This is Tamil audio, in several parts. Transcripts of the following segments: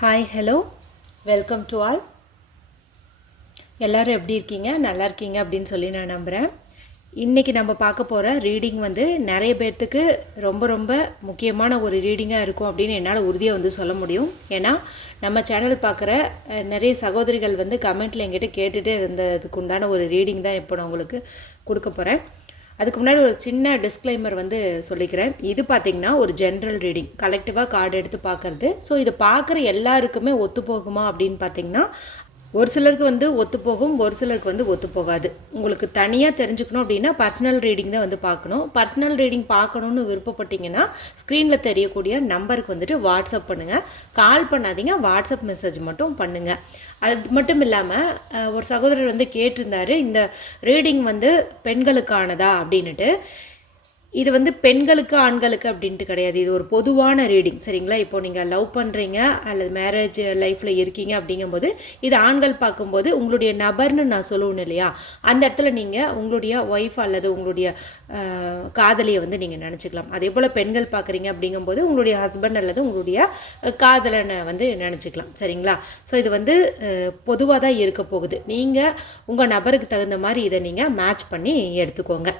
Hi hello welcome to all. எல்லோரும் எப்படி இருக்கீங்க? நல்லா இருக்கீங்க அப்படின்னு சொல்லி நான் நம்புகிறேன். இன்றைக்கி நம்ம பார்க்க போகிற ரீடிங் வந்து நிறைய பேர்த்துக்கு ரொம்ப ரொம்ப முக்கியமான ஒரு ரீடிங்காக இருக்கும் அப்படின்னு என்னால் உறுதியாக சொல்ல முடியும். ஏன்னா நம்ம சேனல் பார்க்குற நிறைய சகோதரிகள் கமெண்ட்டில் என்கிட்ட கேட்டுகிட்டே இருந்ததுக்கு உண்டான ஒரு ரீடிங் தான் இப்போ நான் உங்களுக்கு கொடுக்க போகிறேன். அதுக்கு முன்னாடி ஒரு சின்ன டிஸ்க்ளைமர் சொல்லிக்கிறேன். இது பார்த்திங்கன்னா ஒரு ஜென்ரல் ரீடிங், கலெக்டிவாக கார்டு எடுத்து பார்க்குறது. ஸோ இது பார்க்குற எல்லாருக்குமே ஒத்து போகுமா அப்படின்னு பார்த்திங்கன்னா ஒரு சிலருக்கு ஒத்துப்போகும், ஒரு சிலருக்கு ஒத்துப்போகாது. உங்களுக்கு தனியாக தெரிஞ்சுக்கணும் அப்படின்னா பர்சனல் ரீடிங் தான் பார்க்கணும். பர்சனல் ரீடிங் பார்க்கணுன்னு விருப்பப்பட்டீங்கன்னா ஸ்க்ரீனில் தெரியக்கூடிய நம்பருக்கு வாட்ஸ்அப் பண்ணுங்கள். கால் பண்ணாதீங்க, வாட்ஸ்அப் மெசேஜ் மட்டும் பண்ணுங்கள். அது மட்டும் இல்லாமல் ஒரு சகோதரர் கேட்டிருந்தார், இந்த ரீடிங் பெண்களுக்கானதா அப்படின்ட்டு. இது பெண்களுக்கு ஆண்களுக்கு அப்படின்ட்டு கிடையாது. இது ஒரு பொதுவான ரீடிங், சரிங்களா? இப்போ நீங்கள் லவ் பண்ணுறீங்க அல்லது மேரேஜ் லைஃப்பில் இருக்கீங்க அப்படிங்கும்போது இது ஆண்கள் பார்க்கும்போது உங்களுடைய நபர்னு நான் சொல்லுவேன் இல்லையா, அந்த இடத்துல நீங்கள் உங்களுடைய ஒய்ஃப் அல்லது உங்களுடைய காதலியை நீங்கள் நினச்சிக்கலாம். அதே போல் பெண்கள் பார்க்குறீங்க அப்படிங்கும்போது உங்களுடைய ஹஸ்பண்ட் அல்லது உங்களுடைய காதலனை நினச்சிக்கலாம், சரிங்களா? ஸோ இது பொதுவாக தான் இருக்க போகுது. நீங்கள் உங்கள் நபருக்கு தகுந்த மாதிரி இதை நீங்கள் மேட்ச் பண்ணி எடுத்துக்கோங்க.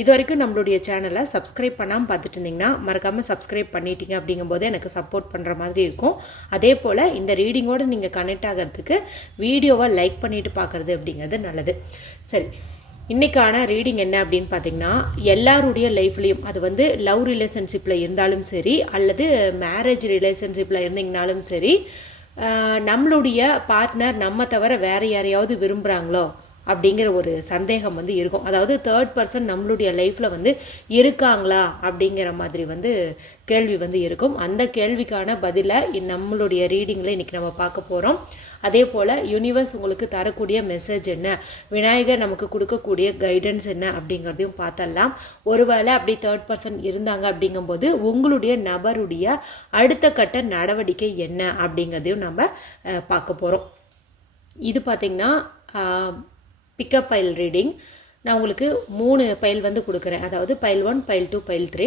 இது வரைக்கும் நம்மளுடைய சேனலை சப்ஸ்கிரைப் பண்ணாமல் பார்த்துட்டு இருந்தீங்கன்னா மறக்காமல் சப்ஸ்கிரைப் பண்ணிட்டீங்க அப்படிங்கும்போது எனக்கு சப்போர்ட் பண்ணுற மாதிரி இருக்கும். அதே போல் இந்த ரீடிங்கோடு நீங்கள் கனெக்ட் ஆகிறதுக்கு வீடியோவை லைக் பண்ணிவிட்டு பார்க்குறது அப்படிங்கிறது நல்லது. சரி, இன்றைக்கான ரீடிங் என்ன அப்படின்னு பார்த்திங்கன்னா, எல்லாருடைய லைஃப்லேயும் அது லவ் ரிலேஷன்ஷிப்பில் இருந்தாலும் சரி அல்லது மேரேஜ் ரிலேஷன்ஷிப்பில் இருந்தீங்கனாலும் சரி, நம்மளுடைய பார்ட்னர் நம்ம தவிர வேறு யாரையாவது விரும்புகிறாங்களோ அப்படிங்கிற ஒரு சந்தேகம் இருக்கும். அதாவது தேர்ட் பர்சன் நம்மளுடைய லைஃப்பில் இருக்காங்களா அப்படிங்கிற மாதிரி கேள்வி இருக்கும். அந்த கேள்விக்கான பதிலை நம்மளுடைய ரீடிங்கில் இன்றைக்கி நம்ம பார்க்க போகிறோம். அதே போல் யூனிவர்ஸ் உங்களுக்கு தரக்கூடிய மெசேஜ் என்ன, விநாயகர் நமக்கு கொடுக்கக்கூடிய கைடன்ஸ் என்ன அப்படிங்கிறதையும் பார்த்தரலாம். ஒருவேளை அப்படி தேர்ட் பர்சன் இருந்தாங்க அப்படிங்கும்போது உங்களுடைய நபருடைய அடுத்த கட்ட நடவடிக்கை என்ன அப்படிங்கிறதையும் நம்ம பார்க்க போகிறோம். இது பார்த்திங்கன்னா பிக்கப் பைல் ரீடிங். நான் உங்களுக்கு 3 பைல் கொடுக்குறேன். அதாவது பைல் 1, பைல் 2, பைல் 3.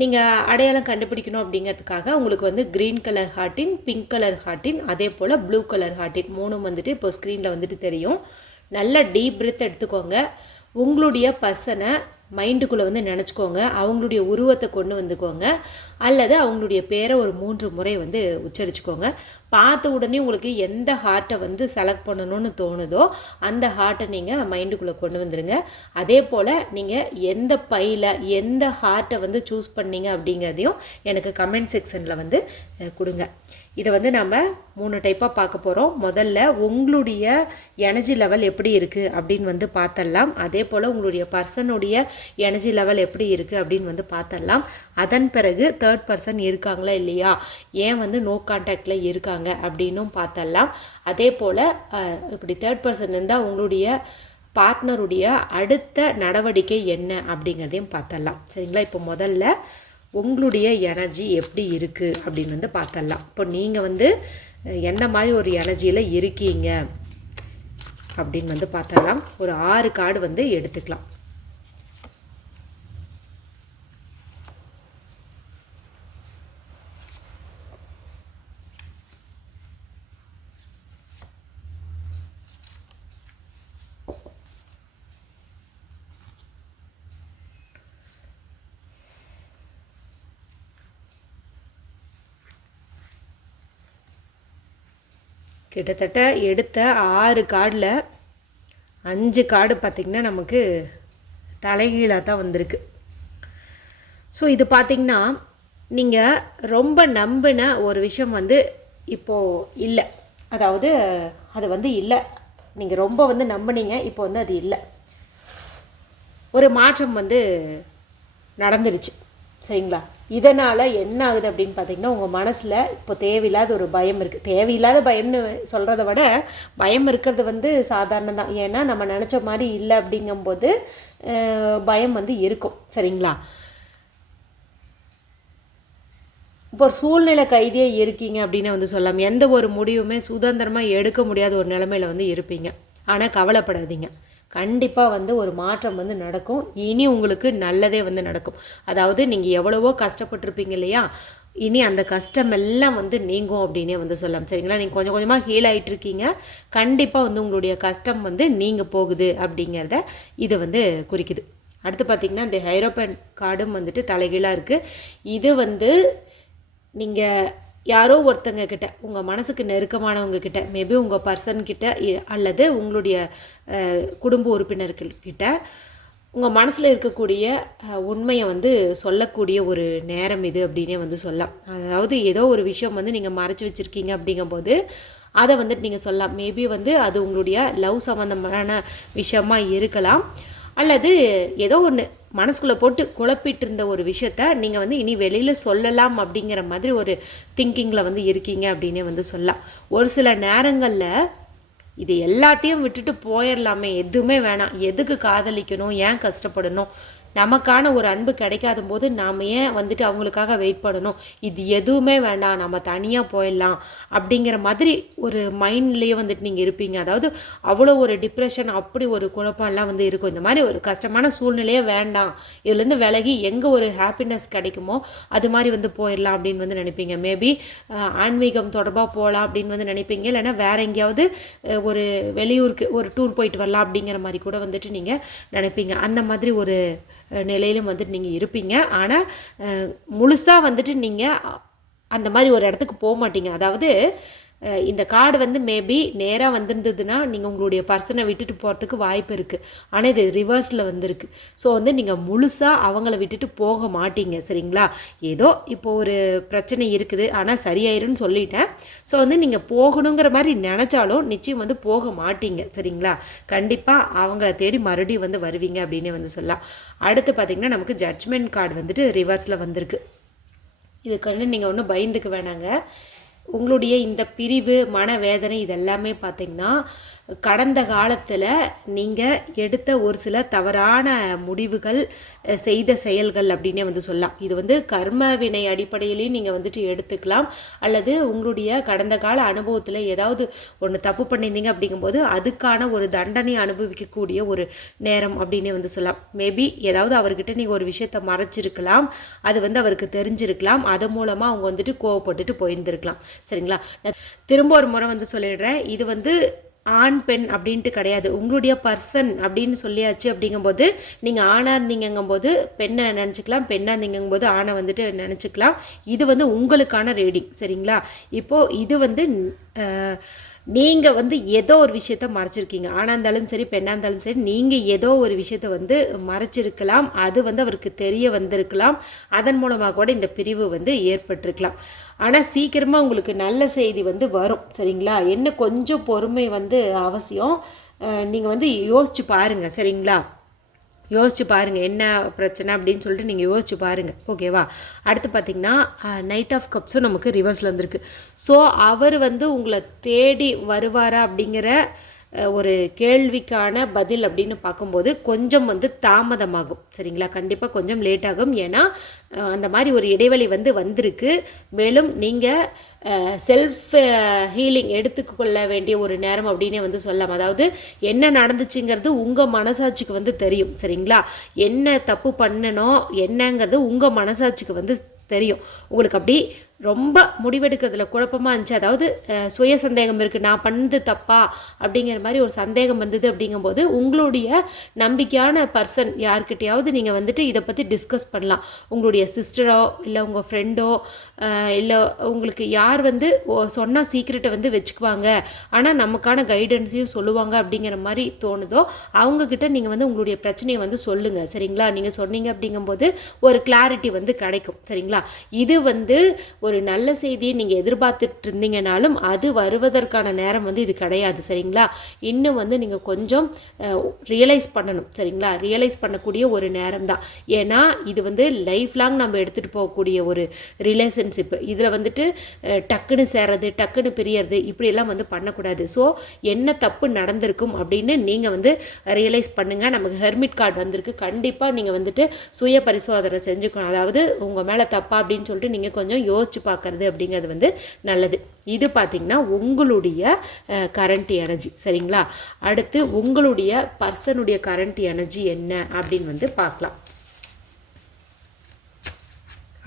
நீங்கள் அடையாளம் கண்டுபிடிக்கணும் அப்படிங்கிறதுக்காக உங்களுக்கு க்ரீன் கலர் ஹார்ட்டின், பிங்க் கலர் ஹார்ட்டின், அதே போல் ப்ளூ கலர் ஹார்ட்டின் 3 இப்போ ஸ்க்ரீனில் தெரியும். நல்ல டீப் பிரெத் எடுத்துக்கோங்க. உங்களுடைய பர்சனை மைண்டுக்குள்ளே நினச்சிக்கோங்க. அவங்களுடைய உருவத்தை கொண்டு வந்துக்கோங்க அல்லது அவங்களுடைய பேரை ஒரு 3 முறை உச்சரிச்சுக்கோங்க. பார்த்த உடனே உங்களுக்கு எந்த ஹார்ட்டை செலக்ட் பண்ணணும்னு தோணுதோ அந்த ஹார்ட்டை நீங்கள் மைண்டுக்குள்ளே கொண்டு வந்துடுங்க. அதே போல் நீங்கள் எந்த பையில் எந்த ஹார்ட்டை சூஸ் பண்ணீங்க அப்படிங்கிறதையும் எனக்கு கமெண்ட் செக்ஷனில் கொடுங்க. இதை நம்ம 3 டைப்பாக பார்க்க போகிறோம். முதல்ல உங்களுடைய எனர்ஜி லெவல் எப்படி இருக்குது அப்படின்னு பார்த்தரலாம். அதே போல் உங்களுடைய பர்சனுடைய எனர்ஜி லெவல் எப்படி இருக்குது அப்படின்னு பார்த்தரலாம். அதன் பிறகு தேர்ட் பர்சன் இருக்காங்களா இல்லையா, ஏன் நோ கான்டாக்டில் இருக்காங்க அப்படின்னும் பார்த்தரலாம். அதே போல் இப்படி தேர்ட் பர்சன் இருந்தால் உங்களுடைய பார்ட்னருடைய அடுத்த நடவடிக்கை என்ன அப்படிங்கிறதையும் பார்த்தரலாம், சரிங்களா? இப்போ முதல்ல உங்களுடைய எனர்ஜி எப்படி இருக்குது அப்படின்னு பார்த்தரலாம். இப்போ நீங்கள் எந்த மாதிரி ஒரு எனர்ஜியில் இருக்கீங்க அப்படின்னு பார்த்தரலாம். ஒரு 6 கார்டு எடுத்துக்கலாம். கிட்டத்தட்ட எடுத்த 6 கார்டில் 5 கார்டு பார்த்திங்கன்னா நமக்கு தலைகீழாக தான் வந்திருக்கு. ஸோ இது பார்த்திங்கன்னா நீங்கள் ரொம்ப நம்பின ஒரு விஷயம் இப்போது இல்லை. அதாவது அது இல்லை, நீங்கள் ரொம்ப நம்பினீங்க, இப்போ அது இல்லை. ஒரு மாற்றம் நடந்துருச்சு, சரிங்களா? இதனால் என்ன ஆகுது அப்படின்னு பார்த்திங்கன்னா உங்கள் மனசில் இப்போ தேவையில்லாத ஒரு பயம் இருக்குது. தேவையில்லாத பயம்னு சொல்கிறத விட பயம் இருக்கிறது சாதாரணம் தான். ஏன்னா நம்ம நினச்ச மாதிரி இல்லை அப்படிங்கும்போது பயம் இருக்கும், சரிங்களா? இப்போ ஒரு சூழ்நிலை கைதியே இருக்கீங்க அப்படின்னு சொல்லலாம். எந்த ஒரு முடிவுமே சுதந்திரமாக எடுக்க முடியாத ஒரு நிலைமையில் இருப்பீங்க. ஆனால் கவலைப்படாதீங்க, கண்டிப்பாக ஒரு மாற்றம் நடக்கும். இனி உங்களுக்கு நல்லதே நடக்கும். அதாவது நீங்கள் எவ்வளவோ கஷ்டப்பட்டிருப்பீங்க இல்லையா, இனி அந்த கஷ்டம் எல்லாம் வந்து நீங்கும் அப்படின்னே வந்து சொல்லலாம். சரிங்களா? நீங்கள் கொஞ்சம் கொஞ்சமாக ஹீல் ஆகிட்டுருக்கீங்க. கண்டிப்பாக வந்து உங்களுடைய கஷ்டம் வந்து நீங்கள் போகுது அப்படிங்கிறத இது வந்து குறிக்குது. அடுத்து பார்த்திங்கன்னா இந்த ஹைரோபன் கார்டும் வந்துட்டு தலைகீழாக இருக்குது. இது வந்து நீங்கள் யாரோ ஒருத்தங்க கிட்ட, உங்கள் மனசுக்கு நெருக்கமானவங்க கிட்ட, மேபி உங்கள் பர்சன்கிட்ட அல்லது உங்களுடைய குடும்ப உறுப்பினர்கள்கிட்ட உங்கள் மனசில் இருக்கக்கூடிய உண்மையை வந்து சொல்லக்கூடிய ஒரு நேரம் இது அப்படின்னே வந்து சொல்லலாம். அதாவது ஏதோ ஒரு விஷயம் வந்து நீங்கள் மறைச்சி வச்சுருக்கீங்க அப்படிங்கும்போது அதை வந்துட்டு நீங்கள் சொல்லலாம். மேபி வந்து அது உங்களுடைய லவ் சம்மந்தமான விஷயமாக இருக்கலாம், அல்லது ஏதோ ஒன்று மனசுக்குள்ளே போட்டு குழப்பிட்டு இருந்த ஒரு விஷயத்த நீங்கள் வந்து இனி வெளியில் சொல்லலாம் அப்படிங்கிற மாதிரி ஒரு திங்கிங்கில் வந்து இருக்கீங்க அப்படின்னே வந்து சொல்லலாம். ஒரு சில நேரங்களில் இது எல்லாத்தையும் விட்டுட்டு போயிடலாமே, எதுவுமே வேணாம், எதுக்கு காதலிக்கணும், ஏன் கஷ்டப்படணும், நமக்கான ஒரு அன்பு கிடைக்காத போது நாம் ஏன் வந்துட்டு அவங்களுக்காக வெயிட் பண்ணணும், இது எதுவுமே வேண்டாம், நம்ம தனியாக போயிடலாம் அப்படிங்கிற மாதிரி ஒரு மைண்ட்லேயே வந்துட்டு நீங்கள் இருப்பீங்க. அதாவது அவ்வளோ ஒரு டிப்ரெஷன், அப்படி ஒரு குழப்பம்லாம் வந்து இருக்கும். இந்த மாதிரி ஒரு கஷ்டமான சூழ்நிலையே வேண்டாம், இதுலேருந்து விலகி எங்கே ஒரு ஹாப்பினஸ் கிடைக்குமோ அது மாதிரி வந்து போயிடலாம் அப்படின்னு வந்து நினைப்பீங்க. மேபி ஆன்மீகம் தொடர்பாக போகலாம் அப்படின்னு வந்து நினைப்பீங்க, இல்லைன்னா வேற எங்கேயாவது ஒரு வெளியூருக்கு ஒரு டூர் போயிட்டு வரலாம் அப்படிங்கிற மாதிரி கூட வந்துட்டு நீங்கள் நினைப்பீங்க. அந்த மாதிரி ஒரு நிலையிலும் வந்துட்டு நீங்கள் இருப்பீங்க. ஆனால் முழுசாக வந்துட்டு நீங்கள் அந்த மாதிரி ஒரு இடத்துக்கு போக மாட்டீங்க. அதாவது இந்த கார்டு வந்து மேபி நேராக வந்திருந்ததுன்னா நீங்கள் உங்களுடைய பர்சனை விட்டுட்டு போகிறதுக்கு வாய்ப்பு இருக்குது. ஆனால் இது ரிவர்ஸில் வந்திருக்கு. ஸோ வந்து நீங்கள் முழுசாக அவங்கள விட்டுட்டு போக மாட்டீங்க. சரிங்களா? ஏதோ இப்போ ஒரு பிரச்சனை இருக்குது, ஆனால் சரியாயிருன்னு சொல்லிட்டேன். ஸோ வந்து நீங்கள் போகணுங்கிற மாதிரி நினச்சாலும் நிச்சயம் வந்து போக மாட்டீங்க. சரிங்களா? கண்டிப்பாக அவங்கள தேடி மறுபடியும் வந்து வருவீங்க அப்படின்னு வந்து சொல்லலாம். அடுத்து பார்த்திங்கன்னா நமக்கு ஜட்ஜ்மெண்ட் கார்டு வந்துட்டு ரிவர்ஸில் வந்திருக்கு. இதுக்கு வந்து நீங்கள் ஒன்றும் பயந்துக்க வேணாங்க. உங்களுடைய இந்த பிரிவு, மனவேதனை இதெல்லாமே பார்த்திங்கன்னா கடந்த காலத்தில் நீங்கள் எடுத்த ஒரு சில தவறான முடிவுகள், செய்த செயல்கள் அப்படின்னே வந்து சொல்லலாம். இது வந்து கர்ம வினை அடிப்படையிலையும் நீங்கள் வந்துட்டு எடுத்துக்கலாம், அல்லது உங்களுடைய கடந்த கால அனுபவத்தில் ஏதாவது ஒன்று தப்பு பண்ணியிருந்தீங்க அப்படிங்கும்போது அதுக்கான ஒரு தண்டனை அனுபவிக்கக்கூடிய ஒரு நேரம் அப்படின்னே வந்து சொல்லலாம். மேபி ஏதாவது அவர்கிட்ட நீங்கள் ஒரு விஷயத்தை மறைச்சிருக்கலாம், அது வந்து அவருக்கு தெரிஞ்சிருக்கலாம், அது மூலமாக அவங்க வந்துட்டு கோவப்பட்டுட்டு போயிருந்துருக்கலாம். சரிங்களா? திரும்ப ஒரு முறை வந்து சொல்லிடுறேன், இது வந்து ஆண் பெண் அப்படின்ட்டு கிடையாது. உங்களுடைய பர்சன் அப்படின்னு சொல்லியாச்சு அப்படிங்கும்போது நீங்கள் ஆணாக இருந்தீங்கும்போது பெண்ணை நினச்சிக்கலாம், பெண்ணாக இருந்தீங்கும்போது ஆணை வந்துட்டு நினச்சிக்கலாம். இது வந்து உங்களுக்கான ரீடிங். சரிங்களா? இப்போது இது வந்து நீங்கள் வந்து ஏதோ ஒரு விஷயத்த மறைச்சிருக்கீங்க. ஆணாக இருந்தாலும் சரி, பெண்ணாக இருந்தாலும் சரி, நீங்கள் ஏதோ ஒரு விஷயத்த வந்து மறைச்சிருக்கலாம். அது வந்து அவருக்கு தெரிய வந்திருக்கலாம். அதன் மூலமாக கூட இந்த பிரிவு வந்து ஏற்பட்டிருக்கலாம். ஆனால் சீக்கிரமாக உங்களுக்கு நல்ல செய்தி வந்து வரும். சரிங்களா? என்ன கொஞ்சம் பொறுமை வந்து அவசியம். நீங்கள் வந்து யோசிச்சு பாருங்கள். சரிங்களா? யோசிச்சு பாருங்கள் என்ன பிரச்சனை அப்படின்னு சொல்லிட்டு நீங்கள் யோசிச்சு பாருங்கள். ஓகேவா? அடுத்து பார்த்திங்கன்னா நைட் ஆஃப் கப்ஸும் நமக்கு ரிவர்ஸில் வந்திருக்கு. ஸோ அவர் வந்து உங்களை தேடி வருவாரா அப்படிங்கிற ஒரு கேள்விக்கான பதில் அப்படின்னு பார்க்கும்போது கொஞ்சம் வந்து தாமதமாகும். சரிங்களா? கண்டிப்பாக கொஞ்சம் லேட் ஆகும். ஏன்னா அந்த மாதிரி ஒரு இடைவெளி வந்து வந்திருக்கு. மேலும் நீங்கள் செல்ஃப் ஹீலிங் எடுத்துக்கொள்ள வேண்டிய ஒரு நேரம் அப்படின்னே வந்து சொல்லலாம். அதாவது என்ன நடந்துச்சுங்கிறது உங்கள் மனசாட்சிக்கு வந்து தெரியும். சரிங்களா? என்ன தப்பு பண்ணணும் என்னங்கிறது உங்கள் மனசாட்சிக்கு வந்து தெரியும். உங்களுக்கு அப்படி ரொம்ப முடிவெடுக்கிறதுல குழப்பமாக இருந்துச்சு, அதாவது சுய சந்தேகம் இருக்குது, நான் பண்ணது தப்பா அப்படிங்கிற மாதிரி ஒரு சந்தேகம் வந்தது அப்படிங்கும்போது உங்களுடைய நம்பிக்கையான பர்சன் யார்கிட்டையாவது நீங்கள் வந்துட்டு இதை பற்றி டிஸ்கஸ் பண்ணலாம். உங்களுடைய சிஸ்டரோ இல்லை உங்கள் ஃப்ரெண்டோ இல்லை உங்களுக்கு யார் வந்து சொன்னால் சீக்ரெட்டை வந்து வச்சுக்குவாங்க, ஆனால் நமக்கான கைடன்ஸையும் சொல்லுவாங்க அப்படிங்கிற மாதிரி தோணுதோ அவங்கக்கிட்ட நீங்கள் வந்து உங்களுடைய பிரச்சனையை வந்து சொல்லுங்கள். சரிங்களா? நீங்கள் சொன்னீங்க அப்படிங்கும்போது ஒரு கிளாரிட்டி வந்து கிடைக்கும். சரிங்களா? இது வந்து ஒரு நல்ல செய்தியை நீங்கள் எதிர்பார்த்துட்டு இருந்தீங்கனாலும் அது வருவதற்கான நேரம் வந்து இது கிடையாது. சரிங்களா? இன்னும் வந்து நீங்கள் கொஞ்சம் ரியலைஸ் பண்ணணும். சரிங்களா? ரியலைஸ் பண்ணக்கூடிய ஒரு நேரம் தான். ஏன்னா இது வந்து லைஃப் லாங் நம்ம எடுத்துகிட்டு போகக்கூடிய ஒரு ரிலேஷன்ஷிப். இதில் வந்துட்டு டக்குன்னு சேர்றது, டக்குன்னு பிரியறது, இப்படியெல்லாம் வந்து பண்ணக்கூடாது. ஸோ என்ன தப்பு நடந்திருக்கும் அப்படின்னு நீங்கள் வந்து ரியலைஸ் பண்ணுங்கள். நமக்கு ஹெர்மிட் கார்டு வந்திருக்கு. கண்டிப்பாக நீங்கள் வந்துட்டு சுய பரிசோதனை செஞ்சுக்கணும். அதாவது உங்கள் மேலே தப்பா அப்படின்னு சொல்லிட்டு நீங்கள் கொஞ்சம் யோசிச்சு பார்க்கறது அப்படிங்கிறது வந்து நல்லது. இது பார்த்திங்கன்னா உங்களுடைய கரண்ட் எனர்ஜி. சரிங்களா? அடுத்து உங்களுடைய பர்சனுடைய கரண்ட் எனர்ஜி என்ன அப்படின்னு வந்து பார்க்கலாம்.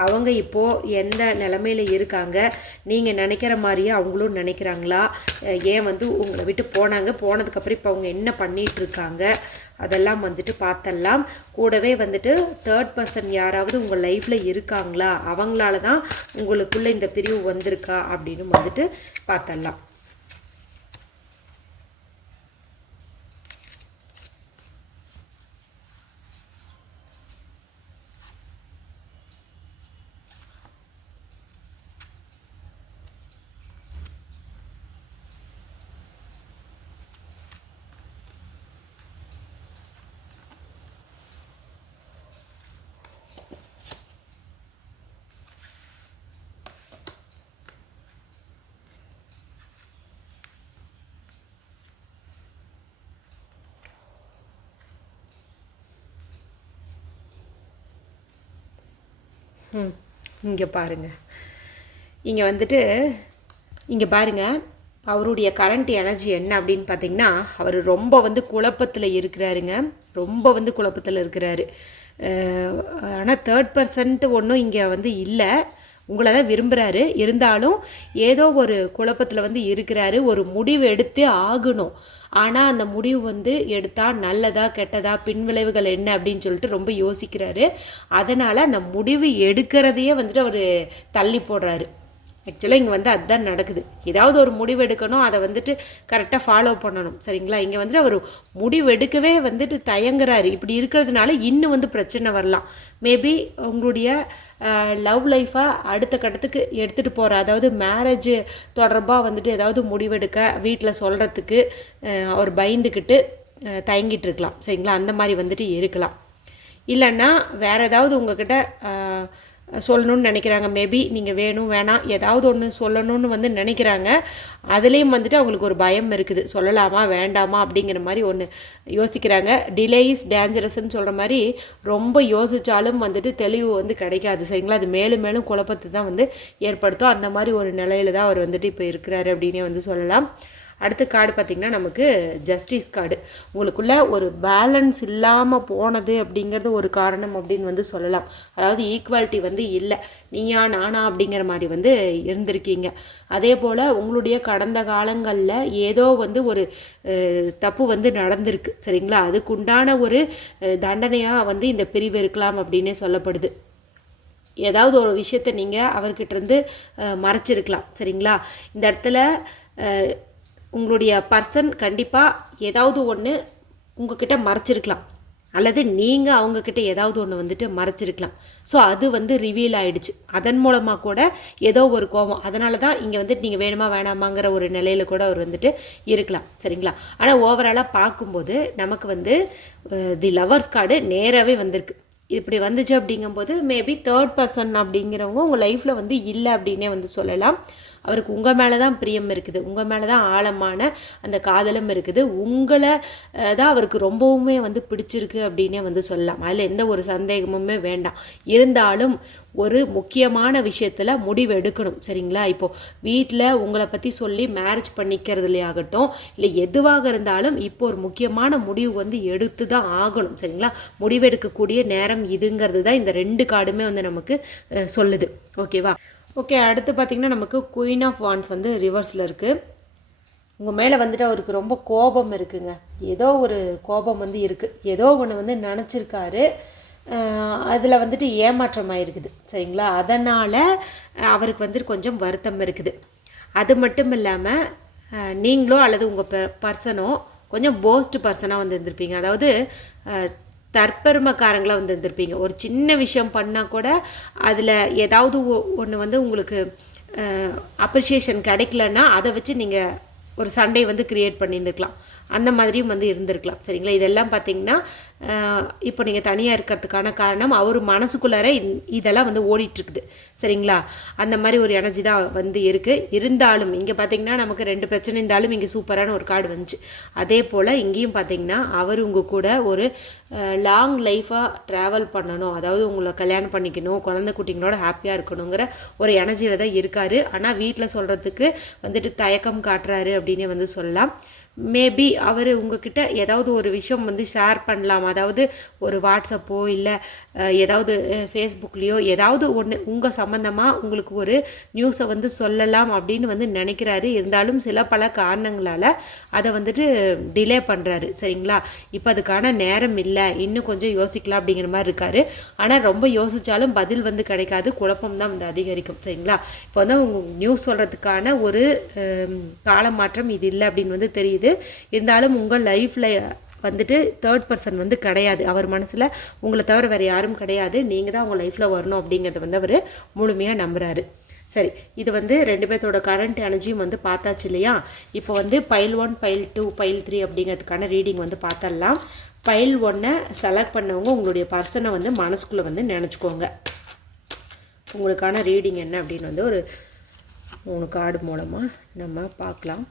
அவங்க இப்போது எந்த நிலமையில் இருக்காங்க, நீங்கள் நினைக்கிற மாதிரியே அவங்களும் நினைக்கிறாங்களா, ஏன் வந்து உங்களை விட்டு போனாங்க, போனதுக்கப்புறம் இப்போ அவங்க என்ன பண்ணிகிட்ருக்காங்க, அதெல்லாம் வந்துட்டு பார்த்தலாம். கூடவே வந்துட்டு தேர்ட் பர்சன் யாராவது உங்கள் லைஃப்பில் இருக்காங்களா, அவங்களால தான் உங்களுக்குள்ளே இந்த பிரிவு வந்திருக்கா அப்படின்னு வந்துட்டு பார்த்தலாம். இங்கே பாருங்கள், இங்கே வந்துட்டு இங்கே பாருங்கள், அவருடைய கரண்ட் எனர்ஜி என்ன அப்படின்னு பார்த்தீங்கன்னா, அவர் ரொம்ப வந்து குழப்பத்தில் இருக்கிறாருங்க, ரொம்ப வந்து குழப்பத்தில் இருக்கிறாரு. ஆனால் தேர்ட் பர்சன்ட்டு ஒன்றும் இங்கே வந்து இல்லை, உங்களை தான் விரும்புகிறாரு. இருந்தாலும் ஏதோ ஒரு குழப்பத்தில் வந்து இருக்கிறாரு. ஒரு முடிவு எடுத்தே ஆகணும். ஆனால் அந்த முடிவு வந்து எடுத்தால் நல்லதா கெட்டதா, பின்விளைவுகள் என்ன அப்படின்னு சொல்லிட்டு ரொம்ப யோசிக்கிறாரு. அதனால் அந்த முடிவு எடுக்கிறதையே வந்துட்டு அவர் தள்ளி போடுறாரு. ஆக்சுவலாக இங்கே வந்து அதுதான் நடக்குது. ஏதாவது ஒரு முடிவு எடுக்கணும், அதை வந்துட்டு கரெக்டாக ஃபாலோ பண்ணணும். சரிங்களா? இங்கே வந்துட்டு அவர் முடிவு எடுக்கவே வந்துட்டு தயங்குறாரு. இப்படி இருக்கிறதுனால இன்னும் வந்து பிரச்சனை வரலாம். மேபி உங்களுடைய லவ் லைஃப்பை அடுத்த கட்டத்துக்கு எடுத்துகிட்டு போகிற, அதாவது மேரேஜ் தொடர்பாக வந்துட்டு ஏதாவது முடிவெடுக்க வீட்டில் சொல்கிறதுக்கு அவர் பயந்துக்கிட்டு தயங்கிட்டு இருக்கலாம். சரிங்களா? அந்த மாதிரி வந்துட்டு இருக்கலாம். இல்லைன்னா வேறு ஏதாவது உங்ககிட்ட சொல்லணும்னு நினைக்கிறாங்க. மேபி நீங்கள் வேணும் வேணாம் ஏதாவது ஒன்று சொல்லணும்னு வந்து நினைக்கிறாங்க. அதுலேயும் வந்துட்டு அவங்களுக்கு ஒரு பயம் இருக்குது, சொல்லலாமா வேண்டாமா அப்படிங்கிற மாதிரி ஒன்று யோசிக்கிறாங்க. டிலே இஸ் டேஞ்சரஸ்ன்னு சொல்கிற மாதிரி ரொம்ப யோசித்தாலும் வந்துட்டு தெளிவு வந்து கிடைக்காது. சரிங்களா? அது மேலும் மேலும் குழப்பத்தை தான் வந்து ஏற்படுத்தும். அந்த மாதிரி ஒரு நிலையில் தான் அவர் வந்துட்டு இப்போ இருக்கிறாரு அப்படின்னே வந்து சொல்லலாம். அடுத்த கார்டு பார்த்திங்கன்னா நமக்கு ஜஸ்டிஸ் கார்டு. உங்களுக்குள்ளே ஒரு பேலன்ஸ் இல்லாமல் போனது அப்படிங்கிறது ஒரு காரணம் அப்படின்னு வந்து சொல்லலாம். அதாவது ஈக்குவாலிட்டி வந்து இல்லை, நீயா நானா அப்படிங்கிற மாதிரி வந்து இருந்திருக்கீங்க. அதே போல் உங்களுடைய கடந்த காலங்களில் ஏதோ வந்து ஒரு தப்பு வந்து நடந்திருக்கு. சரிங்களா? அதுக்குண்டான ஒரு தண்டனையாக வந்து இந்த பிரிவு இருக்கலாம் அப்படின்னே சொல்லப்படுது. ஏதாவது ஒரு விஷயத்தை நீங்கள் அவர்கிட்டருந்து மறைச்சிருக்கலாம். சரிங்களா? இந்த இடத்துல உங்களுடைய பர்சன் கண்டிப்பாக ஏதாவது ஒன்று உங்ககிட்ட மறைச்சிருக்கலாம், அல்லது நீங்கள் அவங்கக்கிட்ட ஏதாவது ஒன்று வந்துட்டு மறைச்சிருக்கலாம். ஸோ அது வந்து ரிவீல் ஆகிடுச்சு. அதன் மூலமாக கூட ஏதோ ஒரு கோபம், அதனால தான் இங்கே வந்துட்டு நீங்கள் வேணுமா வேணாமாங்கிற ஒரு நிலையில் கூட அவர் வந்துட்டு இருக்கலாம். சரிங்களா? ஆனால் ஓவராலாக பார்க்கும்போது நமக்கு வந்து தி லவர்ஸ் கார்டு நேராகவே வந்திருக்கு. இப்படி வந்துச்சு அப்படிங்கும்போது மேபி தேர்ட் பர்சன் அப்படிங்கிறவங்க உங்கள் லைஃப்பில் வந்து இல்லை அப்படின்னே வந்து சொல்லலாம். அவருக்கு உங்கள் மேலே தான் பிரியம் இருக்குது, உங்கள் மேலே தான் ஆழமான அந்த காதலும் இருக்குது, உங்களை தான் அவருக்கு ரொம்பவுமே வந்து பிடிச்சிருக்கு அப்படின்னே வந்து சொல்லலாம். அதில் எந்த ஒரு சந்தேகமுமே வேண்டாம். இருந்தாலும் ஒரு முக்கியமான விஷயத்தில் முடிவு எடுக்கணும். சரிங்களா? இப்போது வீட்டில் உங்களை பற்றி சொல்லி மேரேஜ் பண்ணிக்கிறதுலையாகட்டும், இல்லை எதுவாக இருந்தாலும் இப்போ ஒரு முக்கியமான முடிவு வந்து எடுத்து தான் ஆகணும். சரிங்களா? முடிவெடுக்கக்கூடிய நேரம் இதுங்கிறது தான் இந்த 2 கார்டுமே வந்து நமக்கு சொல்லுது. ஓகேவா? ஓகே, அடுத்து பார்த்திங்கன்னா நமக்கு குயின் ஆஃப் வான்ஸ் வந்து ரிவர்ஸில் இருக்குது. உங்கள் மேலே வந்துட்டு அவருக்கு ரொம்ப கோபம் இருக்குங்க. ஏதோ ஒரு கோபம் வந்து இருக்குது, ஏதோ ஒன்று வந்து நினச்சிருக்காரு, அதில் வந்துட்டு ஏமாற்றமாக இருக்குது. சரிங்களா? அதனால் அவருக்கு வந்துட்டு கொஞ்சம் வருத்தம் இருக்குது. அது மட்டும் இல்லாமல் நீங்களோ அல்லது உங்கள் பர்சனோ கொஞ்சம் போஸ்ட் பர்சனாக வந்து இருந்திருப்பீங்க. அதாவது தற்பெருமைக்காரங்களாக வந்து இருந்திருப்பீங்க. ஒரு சின்ன விஷயம் பண்ணால் கூட அதில் ஏதாவது ஒன்று வந்து உங்களுக்கு அப்ரிஷியேஷன் கிடைக்கலன்னா அதை வச்சு நீங்கள் ஒரு சண்டை வந்து க்ரியேட் பண்ணியிருந்துருக்கலாம். அந்த மாதிரியும் வந்து இருந்திருக்கலாம். சரிங்களா? இதெல்லாம் பார்த்திங்கன்னா இப்போ நீங்கள் தனியாக இருக்கிறதுக்கான காரணம் அவர் மனசுக்குள்ளார இதெல்லாம் வந்து ஓடிட்டுருக்குது. சரிங்களா? அந்த மாதிரி ஒரு எனர்ஜி தான் வந்து இருக்குது. இருந்தாலும் இங்கே பார்த்திங்கன்னா நமக்கு 2 பிரச்சனை இருந்தாலும் இங்கே சூப்பரான ஒரு கார்டு வந்துச்சு. அதே போல் இங்கேயும் பார்த்திங்கன்னா அவர் உங்கள் கூட ஒரு லாங் லைஃபாக ட்ராவல் பண்ணணும், அதாவது உங்களை கல்யாணம் பண்ணிக்கணும், குழந்தை குட்டிங்களோட ஹாப்பியாக இருக்கணுங்கிற ஒரு எனர்ஜியில் தான் இருக்கார். ஆனால் வீட்டில் சொல்கிறதுக்கு வந்துட்டு தயக்கம் காட்டுறாரு அப்படின்னே வந்து சொல்லலாம். மேபி அவர் உங்ககிட்ட ஏதாவது ஒரு விஷயம் வந்து ஷேர் பண்ணலாம். அதாவது ஒரு வாட்ஸ்அப்போ இல்லை ஏதாவது ஃபேஸ்புக்லேயோ ஏதாவது ஒன்று உங்கள் சம்மந்தமாக உங்களுக்கு ஒரு நியூஸை வந்து சொல்லலாம் அப்படின்னு வந்து நினைக்கிறாரு. இருந்தாலும் சில பல காரணங்களால் அதை வந்துட்டு டிலே பண்ணுறாரு. சரிங்களா? இப்போ அதுக்கான நேரம் இல்லை, இன்னும் கொஞ்சம் யோசிக்கலாம் அப்படிங்கிற மாதிரி இருக்கார். ஆனால் ரொம்ப யோசித்தாலும் பதில் வந்து கிடைக்காது, குழப்பம் தான் வந்து அதிகரிக்கும். சரிங்களா? இப்போ வந்து அவங்க நியூஸ் சொல்கிறதுக்கான ஒரு காலமாற்றம் இது இல்லை அப்படின்னு வந்து தெரியுது. இருந்தாலும் உங்கள் லைஃப்பில் வந்துட்டு தேர்ட் பர்சன் வந்து கிடையாது. அவர் மனசில் உங்களை தவிர வேறு யாரும் கிடையாது. நீங்கள் தான் உங்கள் லைஃப்பில் வரணும் அப்படிங்கிறத வந்து அவர் முழுமையாக நம்புகிறாரு. சரி, இது வந்து 2 பேர்த்தோட கரண்ட் எனர்ஜியும் வந்து பார்த்தாச்சு இல்லையா? இப்போ வந்து பைல் 1, பைல் 2, பைல் 3 அப்படிங்கிறதுக்கான ரீடிங் வந்து பார்த்துடலாம். பைல் 1 செலக்ட் பண்ணவங்க உங்களுடைய பர்சனை வந்து மனசுக்குள்ளே வந்து நினச்சிக்கோங்க. உங்களுக்கான ரீடிங் என்ன அப்படின்னு வந்து ஒரு 3 கார்டு மூலமாக நம்ம பார்க்கலாம்.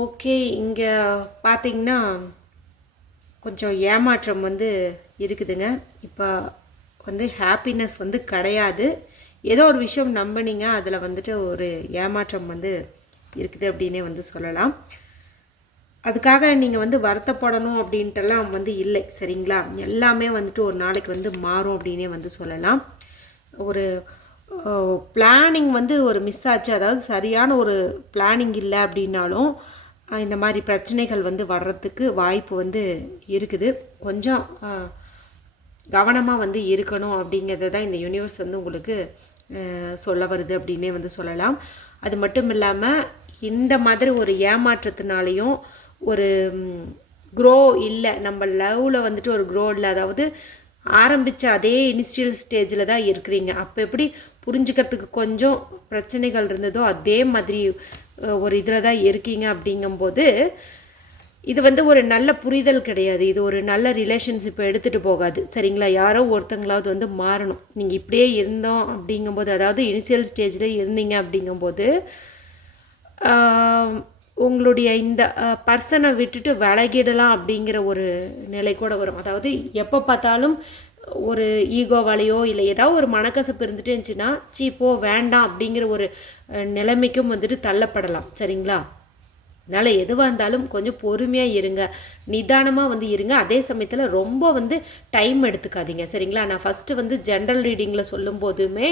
ஓகே, இங்கே பார்த்தீங்கன்னா கொஞ்சம் ஏமாற்றம் வந்து இருக்குதுங்க. இப்போ வந்து ஹாப்பினஸ் வந்து கிடையாது. ஏதோ ஒரு விஷயம் நம்பினீங்க, அதில் வந்துட்டு ஒரு ஏமாற்றம் வந்து இருக்குது அப்படின்னே வந்து சொல்லலாம். அதுக்காக நீங்கள் வந்து வருத்தப்படணும் அப்படின்ட்டுலாம் வந்து இல்லை. சரிங்களா? எல்லாமே வந்துட்டு ஒரு நாளைக்கு வந்து மாறும் அப்படின்னே வந்து சொல்லலாம். ஒரு பிளானிங் வந்து ஒரு மிஸ் ஆச்சு, அதாவது சரியான ஒரு பிளானிங் இல்லை அப்படின்னாலும் இந்த மாதிரி பிரச்சனைகள் வந்து வர்றதுக்கு வாய்ப்பு வந்து இருக்குது. கொஞ்சம் கவனமாக வந்து இருக்கணும் அப்படிங்கிறது தான் இந்த யூனிவர்ஸ் வந்து உங்களுக்கு சொல்ல வருது அப்படின்னே வந்து சொல்லலாம். அது மட்டும் இல்லாமல் இந்த மாதிரி ஒரு ஏமாற்றத்தினாலையும் ஒரு க்ரோ இல்லை, நம்ம லவ்வில் வந்துட்டு ஒரு க்ரோ இல்லை, அதாவது ஆரம்பித்த அதே இனிஷியல் ஸ்டேஜில் தான் இருக்கிறீங்க. அப்போ எப்படி புரிஞ்சுக்கிறதுக்கு கொஞ்சம் பிரச்சனைகள் இருந்ததோ அதே மாதிரி ஒரு இதில் தான் இருக்கீங்க. அப்படிங்கும்போது இது வந்து ஒரு நல்ல புரிதல் கிடையாது, இது ஒரு நல்ல ரிலேஷன்ஷிப்பை எடுத்துகிட்டு போகாது. சரிங்களா? யாரோ ஒருத்தங்களாவது வந்து மாறணும். நீங்கள் இப்படியே இருந்தோம் அப்படிங்கும்போது, அதாவது இனிஷியல் ஸ்டேஜில் இருந்தீங்க அப்படிங்கும்போது உங்களுடைய இந்த பர்சனை விட்டுட்டு விலகிடலாம் அப்படிங்கிற ஒரு நிலை கூட வரும். அதாவது எப்போ பார்த்தாலும் ஒரு ஈகோவாலேயோ இல்லை ஏதாவது ஒரு மனக்கசப்பு இருந்துட்டு இருந்துச்சுன்னா சீப்போ வேண்டாம் அப்படிங்கிற ஒரு நிலைமைக்கும் வந்துட்டு தள்ளப்படலாம். சரிங்களா? அதனால் எதுவாக இருந்தாலும் கொஞ்சம் பொறுமையாக இருங்க, நிதானமாக வந்து இருங்க. அதே சமயத்தில் ரொம்ப வந்து டைம் எடுத்துக்காதீங்க. சரிங்களா? நான் ஃபஸ்ட்டு வந்து ஜென்ரல் ரீடிங்கில் சொல்லும் போதுமே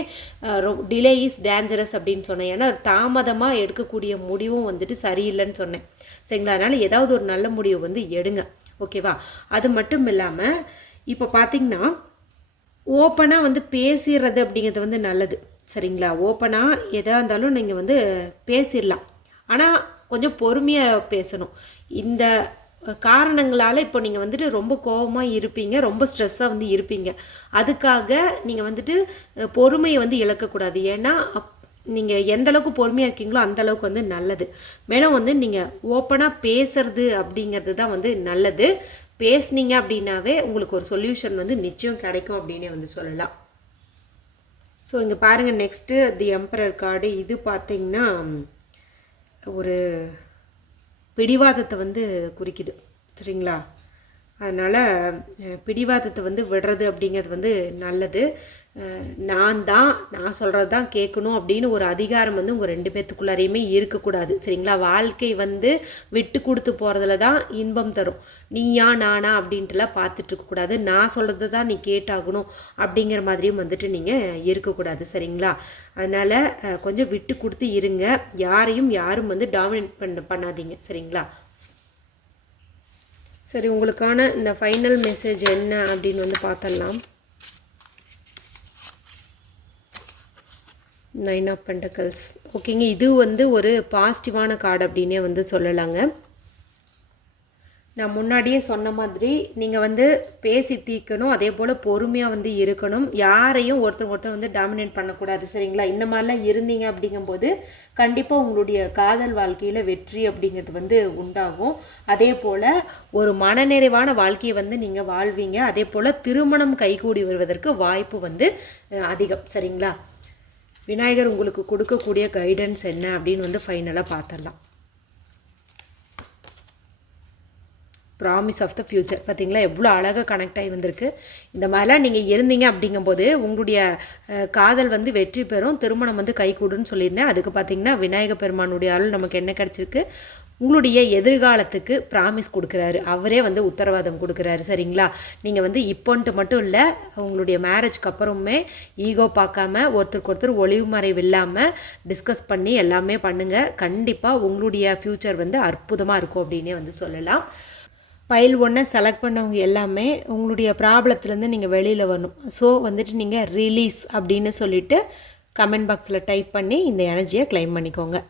டிலே இஸ் டேஞ்சரஸ் அப்படின்னு சொன்னேன். ஏன்னா தாமதமாக எடுக்கக்கூடிய முடிவும் வந்துட்டு சரியில்லைன்னு சொன்னேன். சரிங்களா? அதனால் ஏதாவது ஒரு நல்ல முடிவு வந்து எடுங்க. ஓகேவா? அது மட்டும் இல்லாமல் இப்போ பார்த்திங்கன்னா ஓப்பனாக வந்து பேசிடுறது அப்படிங்கிறது வந்து நல்லது. சரிங்களா? ஓப்பனாக எதாக இருந்தாலும் நீங்கள் வந்து பேசிடலாம். ஆனால் கொஞ்சம் பொறுமையாக பேசணும். இந்த காரணங்களால் இப்போ நீங்கள் வந்துட்டு ரொம்ப கோபமாக இருப்பீங்க, ரொம்ப ஸ்ட்ரெஸ்ஸாக வந்து இருப்பீங்க. அதுக்காக நீங்கள் வந்துட்டு பொறுமையை வந்து இழக்கக்கூடாது. ஏன்னா நீங்கள் எந்த அளவுக்கு பொறுமையாக இருக்கீங்களோ அந்த அளவுக்கு வந்து நல்லது. மேலும் வந்து நீங்கள் ஓப்பனாக பேசுறது அப்படிங்கிறது தான் வந்து நல்லது. பேசுனீங்க அப்படின்னாவே உங்களுக்கு ஒரு சொல்யூஷன் வந்து நிச்சயம் கிடைக்கும் அப்படின்னே வந்து சொல்லலாம். ஸோ இங்கே பாருங்கள், நெக்ஸ்ட்டு தி எம்பரர் கார்டு. இது பார்த்திங்கன்னா ஒரு பிடிவாதத்தை வந்து குறிக்குது. சரிங்களா? அதனால் பிடிவாதத்தை வந்து விடுறது அப்படிங்கிறது வந்து நல்லது. நான் சொல்கிறது தான் கேட்கணும் அப்படின்னு ஒரு அதிகாரம் வந்து உங்கள் 2 பேர்த்துக்குள்ளாரையுமே இருக்கக்கூடாது. சரிங்களா? வாழ்க்கை வந்து விட்டு கொடுத்து போகிறதுல தான் இன்பம் தரும். நீயா நானா அப்படின்ட்டுலாம் பார்த்துட்டு இருக்கக்கூடாது. நான் சொல்கிறது தான் நீ கேட்டாகணும் அப்படிங்கிற மாதிரியும் வந்துட்டு நீங்கள் இருக்கக்கூடாது. சரிங்களா? அதனால் கொஞ்சம் விட்டு கொடுத்து இருங்க. யாரும் வந்து டாமினேட் பண்ணாதீங்க. சரிங்களா? சரி, உங்களுக்கான இந்த ஃபைனல் மெசேஜ் என்ன அப்படின்னு வந்து பார்த்துடலாம். 9 ஆஃப் பென்டக்கிள்ஸ். ஓகேங்க, இது வந்து ஒரு பாசிட்டிவான கார்டு அப்படின்னே வந்து சொல்லலாங்க. நான் முன்னாடியே சொன்ன மாதிரி நீங்கள் வந்து பேசி தீர்க்கணும், அதே போல் பொறுமையாக வந்து இருக்கணும். யாரையும் ஒருத்தர் வந்து டாமினேட் பண்ணக்கூடாது, சரிங்களா? இந்த மாதிரிலாம் இருந்தீங்க அப்படிங்கும்போது கண்டிப்பாக உங்களுடைய காதல் வாழ்க்கையில் வெற்றி அப்படிங்கிறது வந்து உண்டாகும். அதே போல் ஒரு மனநிறைவான வாழ்க்கையை வந்து நீங்கள் வாழ்வீங்க. அதே போல் திருமணம் கைகூடி வருவதற்கு வாய்ப்பு வந்து அதிகம், சரிங்களா? விநாயகர் உங்களுக்கு கொடுக்கக்கூடிய கைடன்ஸ் என்ன அப்படின்னு வந்து ஃபைனலாக பார்த்துடலாம். ப்ராமிஸ் ஆஃப் த ஃப்யூச்சர் பார்த்திங்களா, எவ்வளோ அழகாக கனெக்ட் ஆகி வந்திருக்கு. இந்த மாதிரிலாம் நீங்கள் இருந்தீங்க அப்படிங்கும்போது உங்களுடைய காதல் வந்து வெற்றி பெறும், திருமணம் வந்து கைகூடுன்னு சொல்லியிருந்தேன். அதுக்கு பார்த்திங்கன்னா விநாயக பெருமானுடைய அருள் நமக்கு என்ன கிடச்சிருக்கு, உங்களுடைய எதிர்காலத்துக்கு ப்ராமிஸ் கொடுக்குறாரு, அவரே வந்து உத்தரவாதம் கொடுக்குறாரு, சரிங்களா? நீங்கள் வந்து இப்போன்ட்டு மட்டும் இல்லை, உங்களுடைய மேரேஜ்க்கு அப்புறமே ஈகோ பார்க்காம ஒருத்தருக்கு ஒருத்தர் ஒளிவு மறைவு இல்லாமல் டிஸ்கஸ் பண்ணி எல்லாமே பண்ணுங்கள். கண்டிப்பாக உங்களுடைய ஃப்யூச்சர் வந்து அற்புதமாக இருக்கும் அப்படின்னே வந்து சொல்லலாம். ஃபைல் 1 செலக்ட் பண்ணவங்க எல்லாமே உங்களுடைய ப்ராப்ளத்துலேருந்து நீங்கள் வெளியில் வரணும். ஸோ வந்துட்டு நீங்கள் ரிலீஸ் அப்படின்னு சொல்லிவிட்டு கமெண்ட் பாக்ஸில் டைப் பண்ணி இந்த எனர்ஜியை கிளைம் பண்ணிக்கோங்க.